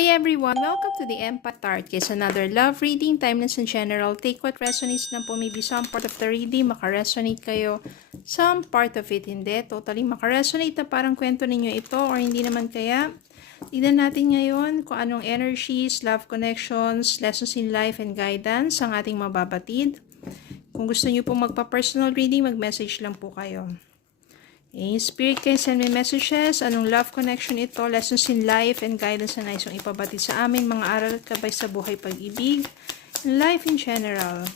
Hi everyone! Welcome to the Empath Tarot. Another love reading, timeless and general. Take what resonates lang po. Maybe some part of the reading, makaresonate kayo. Some part of it, hindi. Totally makaresonate na parang kwento ninyo ito or hindi naman kaya. Tignan natin ngayon kung anong energies, love connections, lessons in life, and guidance ang ating mababatid. Kung gusto niyo po magpa-personal reading, mag-message lang po kayo. Spirit, can send me messages. Anong love connection ito? Lessons in life and guidance na nais yung ipabatid sa amin. Mga aral at gabay sa buhay, pag-ibig, and life in general.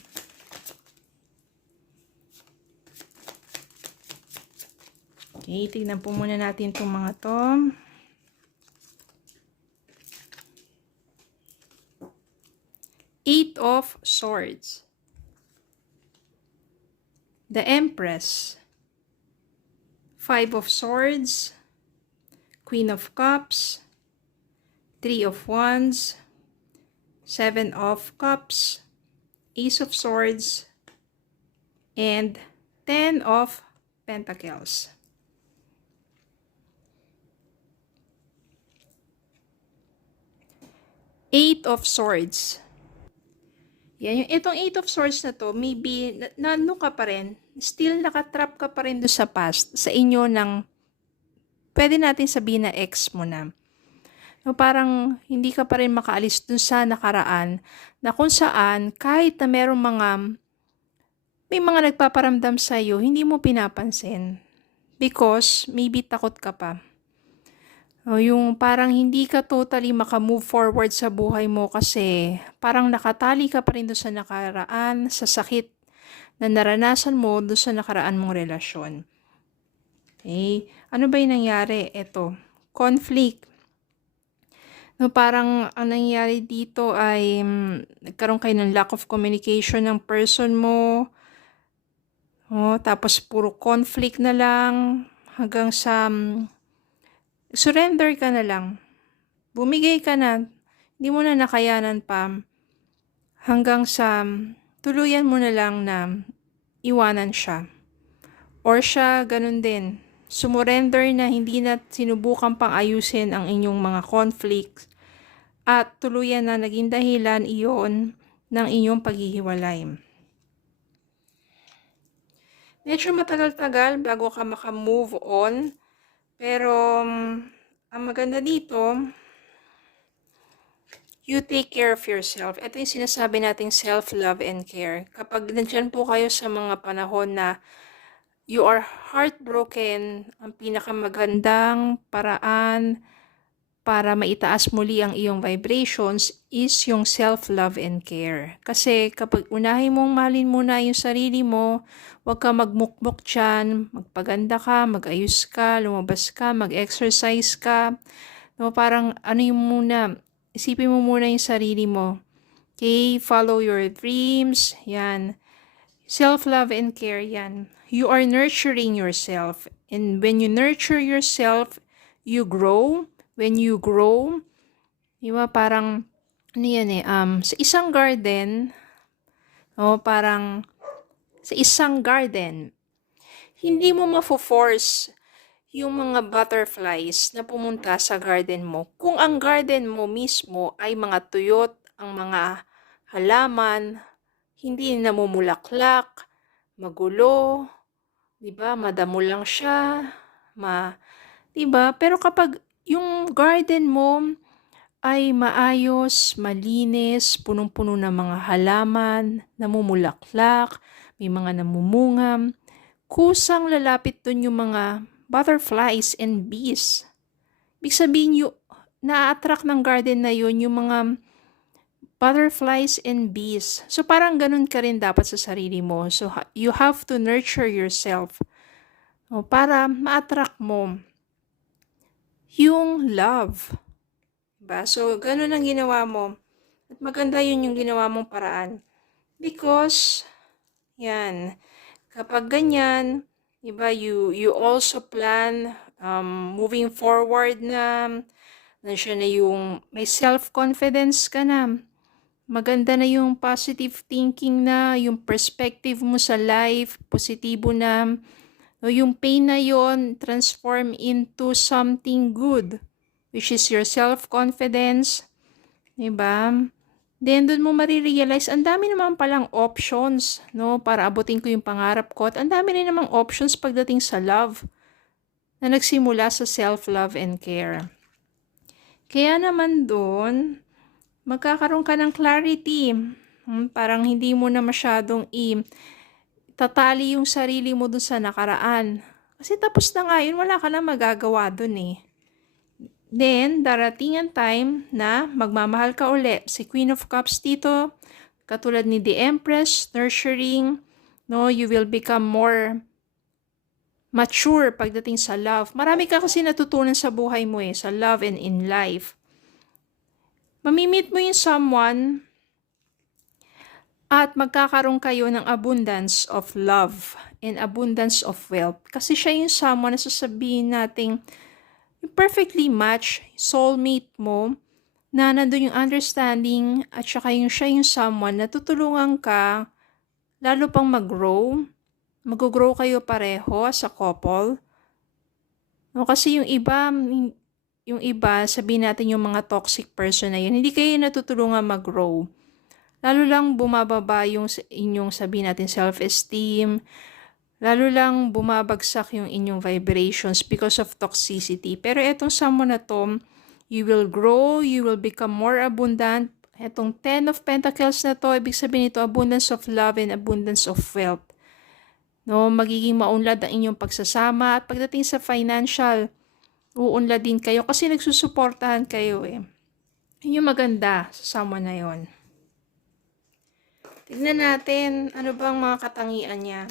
Okay, tignan po muna natin itong mga to. Eight of Swords. The Empress. Five of Swords, Queen of Cups, Three of Wands, Seven of Cups, Ace of Swords, and 10 of Pentacles. Eight of Swords. Yan, itong Eight of Swords na to, maybe, ano ka pa rin, still nakatrap ka pa rin doon sa past, sa inyo ng, pwede natin sabihin na ex mo na. No, parang hindi ka pa rin makaalis doon sa nakaraan, na kung saan, kahit na merong may mga nagpaparamdam sa iyo, hindi mo pinapansin. Because, maybe takot ka pa. O, yung parang hindi ka totally makamove forward sa buhay mo kasi parang nakatali ka pa rin doon sa nakaraan, sa sakit na naranasan mo doon sa nakaraan mong relasyon. Okay? Ano ba yung nangyari? Ito, conflict. No, parang ang nangyari dito ay nagkaroon kayo ng lack of communication ng person mo. Tapos puro conflict na lang hanggang sa surrender ka na lang. Bumigay ka na. Hindi mo na nakayanan pa. Hanggang sa tuluyan mo na lang na iwanan siya. Or siya, ganun din. Sumurrender na, hindi na sinubukan pang ayusin ang inyong mga conflicts. At tuluyan na naging dahilan iyon ng inyong paghihiwalay. Medyo matagal-tagal bago ka makamove on. Pero, ang maganda dito, you take care of yourself. Ito yung sinasabi nating self-love and care. Kapag nandyan po kayo sa mga panahon na you are heartbroken, ang pinakamagandang paraan para maitaas muli ang iyong vibrations is yung self-love and care. Kasi kapag unahin mong mahalin muna yung sarili mo, huwag ka magmukmok dyan, magpaganda ka, mag-ayos ka, lumabas ka, mag-exercise ka. No, parang ano yung muna, isipin mo muna yung sarili mo. Okay, follow your dreams, yan. Self-love and care, yan. You are nurturing yourself. And when you nurture yourself, you grow. When you grow, diba, parang, ano yan sa isang garden, parang, sa isang garden, hindi mo mafo-force yung mga butterflies na pumunta sa garden mo. Kung ang garden mo mismo ay mga tuyot, ang mga halaman, hindi namumulaklak, magulo, diba, madamo lang siya, diba, pero kapag yung garden mo ay maayos, malinis, punong-puno ng mga halaman, namumulaklak, may mga namumunga, kusang lalapit dun yung mga butterflies and bees. Ibig sabihin, na-attract ng garden na yun yung mga butterflies and bees. So parang ganun ka rin dapat sa sarili mo. So you have to nurture yourself para ma-attract mo yung love. Diba? So, ganun ang ginawa mo. At maganda yun yung ginawa mong paraan. Because, yan, kapag ganyan, diba, you also plan moving forward na siya na yung may self-confidence ka na. Maganda na yung positive thinking na, yung perspective mo sa life, positibo na. No, yung pain na yon transform into something good, which is your self-confidence, Diba? Then, dun mo marirealize, ang dami naman palang options, no? Para abutin ko yung pangarap ko. At ang dami rin namang options pagdating sa love na nagsimula sa self-love and care. Kaya naman dun, magkakaroon ka ng clarity. Parang hindi mo na masyadong tatali yung sarili mo dun sa nakaraan. Kasi tapos na nga yun, wala ka na magagawa dun eh. Then, darating ang time na magmamahal ka uli. Si Queen of Cups dito, katulad ni The Empress, nurturing, no, you will become more mature pagdating sa love. Marami ka kasi natutunan sa buhay mo sa love and in life. Mamimit mo yung someone at magkakaroon kayo ng abundance of love and abundance of wealth. Kasi siya yung someone na sasabihin nating perfectly match soulmate mo na nandun yung understanding at saka siya yung someone na tutulungan ka lalo pang mag-grow. Mag-grow kayo pareho sa couple. No, kasi yung iba, sabihin natin yung mga toxic person na yun, hindi kayo natutulungan mag-grow. Lalo lang bumababa yung inyong sabihin natin self-esteem, lalo lang bumabagsak yung inyong vibrations because of toxicity. Pero etong someone na to, you will grow, you will become more abundant. Etong 10 of Pentacles na to, ibig sabihin nito, abundance of love and abundance of wealth. No, magiging maunlad ang inyong pagsasama. At pagdating sa financial, uunlad din kayo kasi nagsusuportahan kayo eh. Yun yung maganda sa someone na yon. Tignan natin, ano bang mga katangian niya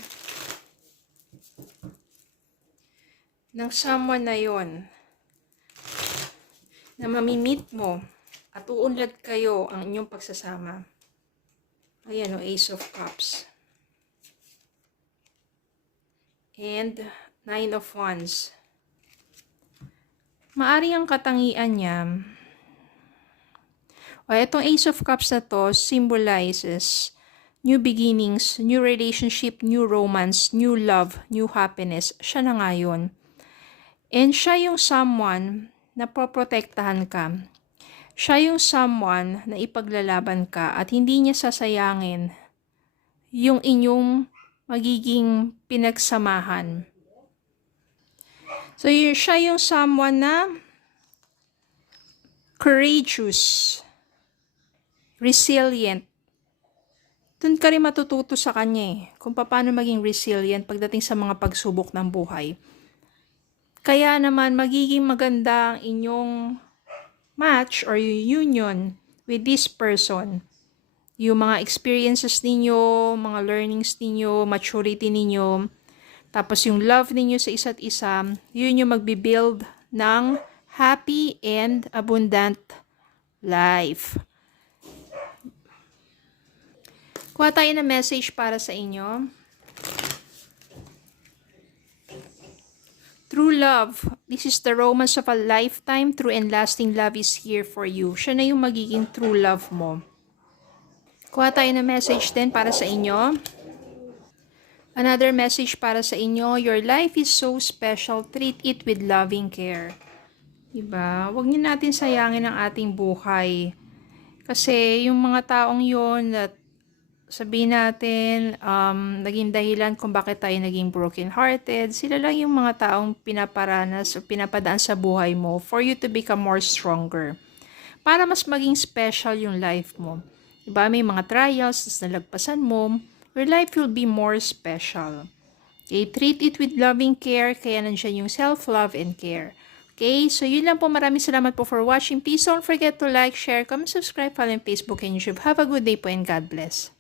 ng someone na yon na mamimit mo at uunlad kayo ang inyong pagsasama. Ayan o, Ace of Cups. And 9 of Wands. Maari ang katangian niya. O, itong Ace of Cups na to symbolizes new beginnings, new relationship, new romance, new love, new happiness. Siya na nga yun. And siya yung someone na poprotektahan ka. Siya yung someone na ipaglalaban ka at hindi niya sasayangin yung inyong magiging pinagsamahan. So, siya yung someone na courageous, resilient. Doon ka rin matututo sa kanya kung paano maging resilient pagdating sa mga pagsubok ng buhay. Kaya naman magiging maganda ang inyong match or union with this person. Yung mga experiences ninyo, mga learnings ninyo, maturity ninyo, tapos yung love ninyo sa isa't isa, yun yung magbibuild ng happy and abundant life. Kuha tayo ng message para sa inyo. True love. This is the romance of a lifetime. True and lasting love is here for you. Siya na yung magiging true love mo. Kuha tayo ng message din para sa inyo. Another message para sa inyo. Your life is so special. Treat it with loving care. Diba? Huwag niyo natin sayangin ang ating buhay. Kasi yung mga taong yun that sabihin natin, naging dahilan kung bakit tayo naging broken-hearted. Sila lang yung mga taong pinaparanas o pinapadaan sa buhay mo for you to become more stronger. Para mas maging special yung life mo. Diba? May mga trials na nalagpasan mo, your life will be more special. Okay? Treat it with loving care, kaya nandiyan yung self-love and care. Okay? So, yun lang po. Maraming salamat po for watching. Please don't forget to like, share, comment, subscribe, follow on Facebook and YouTube. Have a good day po and God bless.